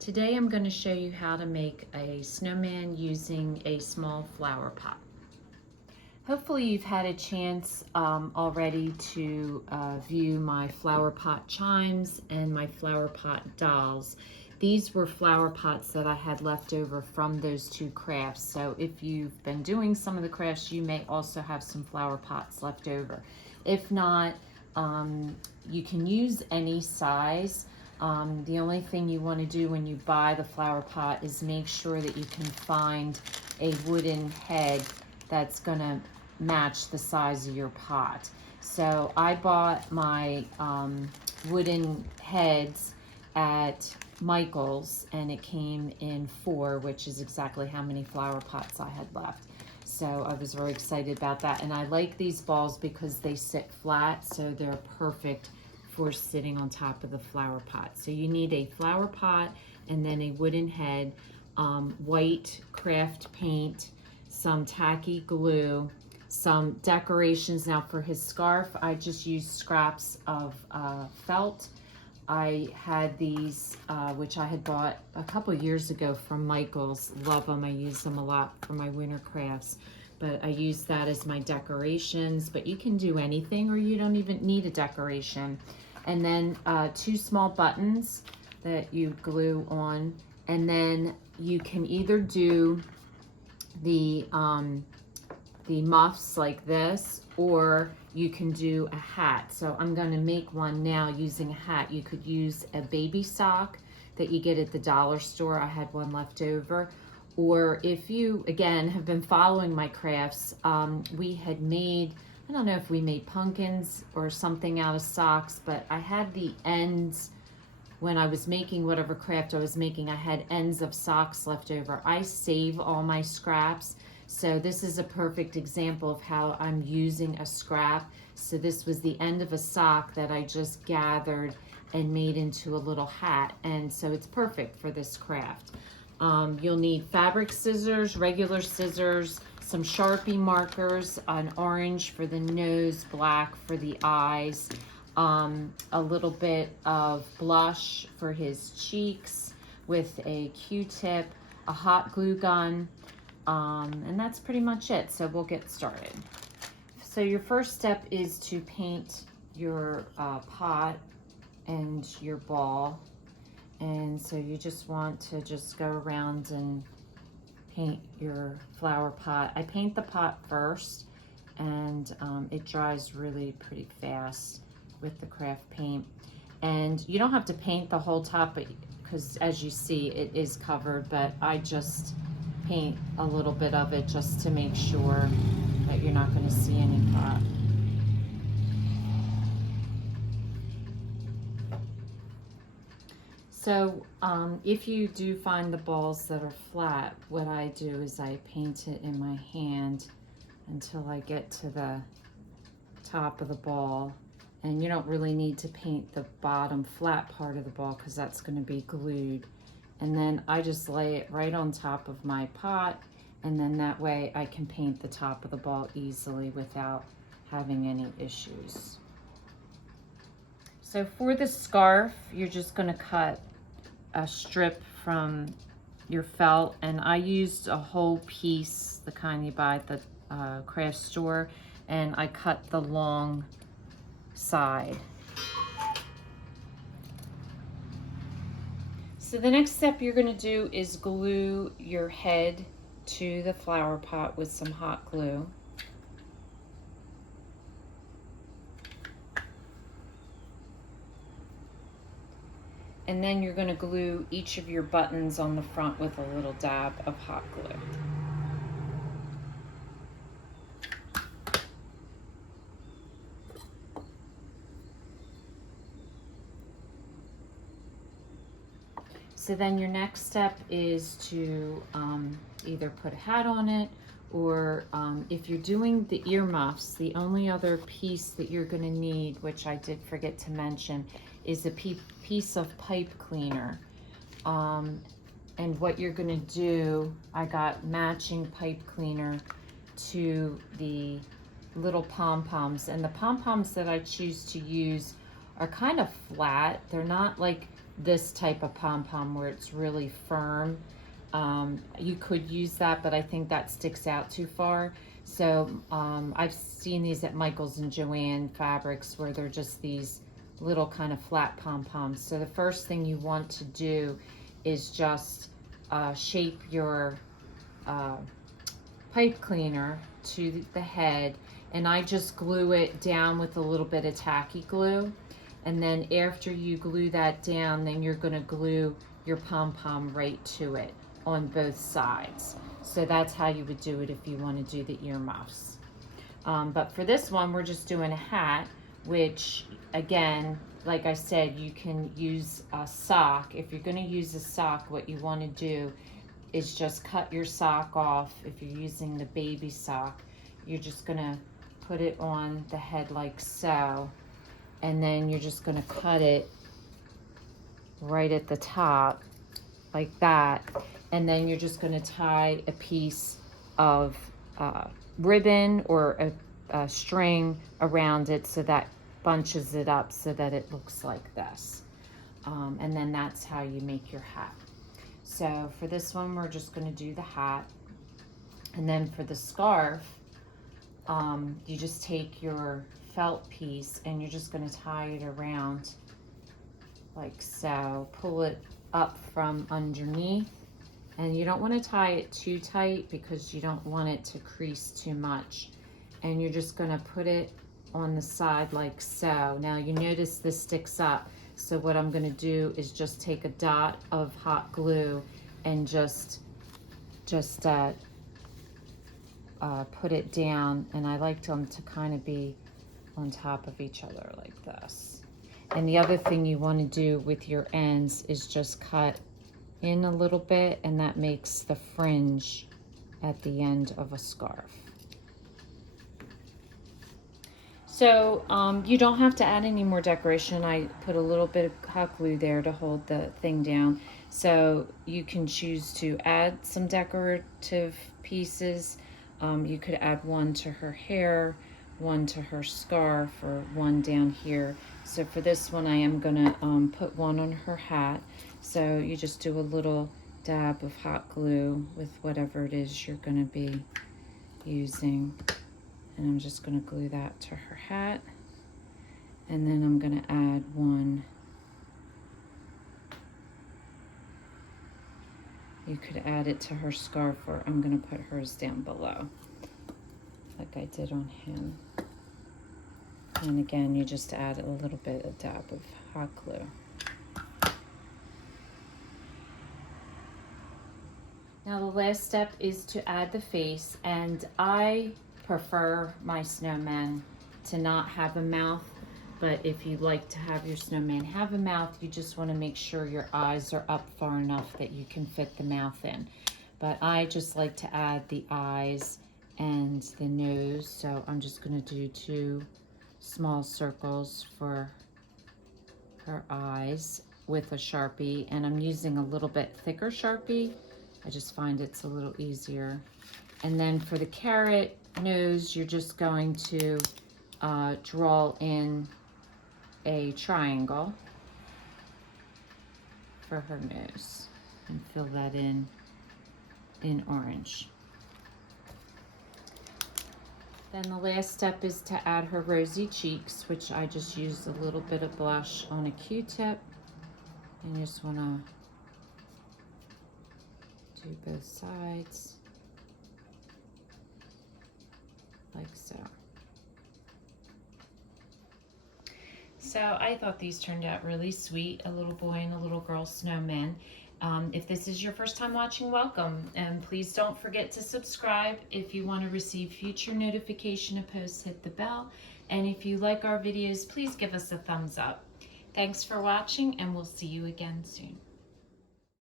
Today I'm going to show you how to make a snowman using a small flower pot. Hopefully you've had a chance already to view my flower pot chimes and my flower pot dolls. These were flower pots that I had left over from those two crafts. So if you've been doing some of the crafts, you may also have some flower pots left over. If not, you can use any size. The only thing you want to do when you buy the flower pot is make sure that you can find a wooden head that's going to match the size of your pot. So I bought my wooden heads at Michael's, and it came in 4, which is exactly how many flower pots I had left. So I was very excited about that. And I like these balls because they sit flat, so they're perfect for sitting on top of the flower pot. So you need a flower pot and then a wooden head, white craft paint, some tacky glue, some decorations. Now for his scarf, I just used scraps of felt. I had these, which I had bought a couple years ago from Michael's. Love them. I use them a lot for my winter crafts. But I use that as my decorations. But you can do anything, or you don't even need a decoration. And then 2 small buttons that you glue on. And then you can either do the muffs like this, or you can do a hat. So I'm going to make one now using a hat. You could use a baby sock that you get at the dollar store. I had one left over. Or if you, again, have been following my crafts, we had made, I don't know if we made pumpkins or something out of socks, but I had the ends, when I was making whatever craft I was making, I had ends of socks left over. I save all my scraps. So this is a perfect example of how I'm using a scrap. So this was the end of a sock that I just gathered and made into a little hat. And so it's perfect for this craft. You'll need fabric scissors, regular scissors, some Sharpie markers, an orange for the nose, black for the eyes, a little bit of blush for his cheeks with a Q-tip, a hot glue gun, and that's pretty much it. So we'll get started. So your first step is to paint your pot and your ball. And so you just want to just go around and paint your flower pot. I paint the pot first, and it dries really pretty fast with the craft paint. And you don't have to paint the whole top, because as you see, it is covered, but I just paint a little bit of it just to make sure that you're not going to see any pot. So if you do find the balls that are flat, what I do is I paint it in my hand until I get to the top of the ball. And you don't really need to paint the bottom flat part of the ball because that's going to be glued. And then I just lay it right on top of my pot, and then that way I can paint the top of the ball easily without having any issues. So for the scarf, you're just going to cut a strip from your felt, and I used a whole piece, the kind you buy at the craft store, and I cut the long side. So the next step you're going to do is glue your head to the flower pot with some hot glue. And then you're going to glue each of your buttons on the front with a little dab of hot glue. So then your next step is to either put a hat on it, or if you're doing the earmuffs, the only other piece that you're going to need, which I did forget to mention, is a piece of pipe cleaner. And what you're going to do, I got matching pipe cleaner to the little pom-poms. And the pom-poms that I choose to use are kind of flat. They're not like this type of pom-pom where it's really firm. You could use that, but I think that sticks out too far. So I've seen these at Michael's and Joann Fabrics where they're just these little kind of flat pom-poms. So the first thing you want to do is just shape your pipe cleaner to the head, and I just glue it down with a little bit of tacky glue. And then after you glue that down, then you're going to glue your pom-pom right to it on both sides. So that's how you would do it if you want to do the earmuffs. But for this one, we're just doing a hat, which again, like I said, you can use a sock. If you're going to use a sock, what you want to do is just cut your sock off. If you're using the baby sock, you're just going to put it on the head like so, and then you're just going to cut it right at the top like that, and then you're just going to tie a piece of ribbon or a string around it so that bunches it up so that it looks like this, and then that's how you make your hat. So for this one, we're just going to do the hat, and then for the scarf, you just take your felt piece and you're just going to tie it around like so. Pull it up from underneath, and you don't want to tie it too tight because you don't want it to crease too much. And you're just going to put it on the side like so. Now you notice this sticks up, so what I'm going to do is just take a dot of hot glue and just put it down, and I like them to kind of be on top of each other like this. And the other thing you want to do with your ends is just cut in a little bit, and that makes the fringe at the end of a scarf. So you don't have to add any more decoration. I put a little bit of hot glue there to hold the thing down. So you can choose to add some decorative pieces. You could add one to her hair, one to her scarf, or one down here. So for this one, I am gonna put one on her hat. So you just do a little dab of hot glue with whatever it is you're gonna be using. And I'm just gonna glue that to her hat. And then I'm gonna add one. You could add it to her scarf, or I'm gonna put hers down below, like I did on him. And again, you just add a little bit of dab of hot glue. Now the last step is to add the face, and I prefer my snowman to not have a mouth, but if you like to have your snowman have a mouth, you just want to make sure your eyes are up far enough that you can fit the mouth in. But I just like to add the eyes and the nose, so I'm just going to do 2 small circles for her eyes with a Sharpie, and I'm using a little bit thicker Sharpie. I just find it's a little easier. And then for the carrot nose, you're just going to draw in a triangle for her nose and fill that in orange. Then the last step is to add her rosy cheeks, which I just used a little bit of blush on a Q-tip, and you just want to do both sides like so. So I thought these turned out really sweet, a little boy and a little girl snowman. If this is your first time watching, welcome, and please don't forget to subscribe. If you want to receive future notification of posts, hit the bell, and if you like our videos, please give us a thumbs up. Thanks for watching, and we'll see you again soon.